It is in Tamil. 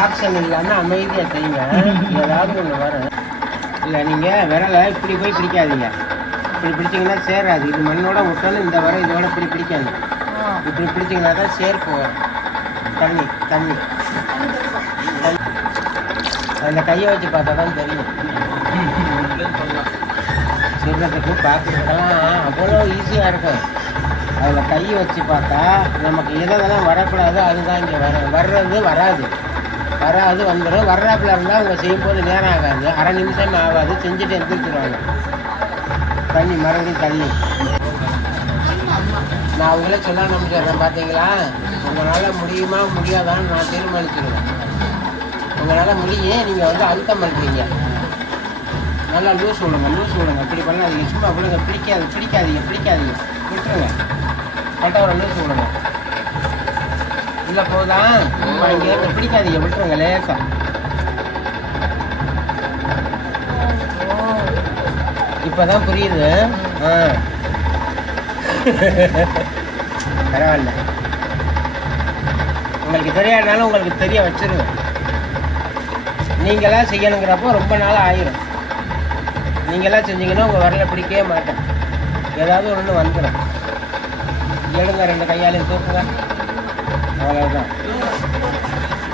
ஆப்ஷன் இல்லாமல் அமைதியாக செய்யுங்க. ஏதாவது ஒன்று வரும். இல்லை நீங்கள் விரலை இப்படி போய் பிடிக்காதீங்க. இப்படி பிடிச்சிங்கன்னா சேராது. இது மண்ணோட ஒட்டணும். இந்த வரை இதோட இப்படி பிடிக்காது. இப்படி பிடிச்சிங்கன்னா தான் சேர் போகும். தண்ணி தண்ணி அதில் கையை வச்சு பார்த்தா தான் தெரியும். சொல்கிறதுக்கு பார்க்குறதுக்கெல்லாம் அவ்வளோ ஈஸியாக இருக்கும். அதில் கையை வச்சு பார்த்தா நமக்கு எதெல்லாம் வரக்கூடாது அதுதான் இங்கே வர்றது வராது வந்துடும். வர்றாப்புல இருந்தால் அவங்க செய்யும்போது நேரம் ஆகாது, அரை நிமிஷம் ஆகாது, செஞ்சுட்டு எந்திரிச்சிருவாங்க. தண்ணி மறுபடியும் தண்ணி. நான் அவங்களே சொல்ல நம்பிக்கிறேன். பார்த்தீங்களா, உங்களால் முடியுமா முடியாதான்னு நான் தீர்மானிச்சிருவேன். உங்களால் முடியும். நீங்கள் வந்து அழுத்தம் பண்ணுறீங்க. நல்லா லூஸ் விடுங்க. இப்படி பண்ணாதீங்க. சும்மா விடுங்க. பிடிக்காதீங்க விட்டுருங்க. கரெக்டாக ஒரு லூஸ் விடுங்க. இல்லை போதான் இங்கே பிடிக்காதீங்க, விட்டுருங்க. லேசா இப்போதான் புரியுது. பரவாயில்ல. உங்களுக்கு தெரியாதனாலும் உங்களுக்கு தெரிய வச்சிருங்க. நீங்களாம் செய்யணுங்கிறப்போ ரொம்ப நாள் ஆயிரும். நீங்களாம் செஞ்சீங்கன்னா உங்கள் வரல பிடிக்கவே மாட்டேன். ஏதாவது ஒன்று வந்துடும். எடுங்க, 2 கையாலையும் தூக்குங்க. அவ்வளோதான்.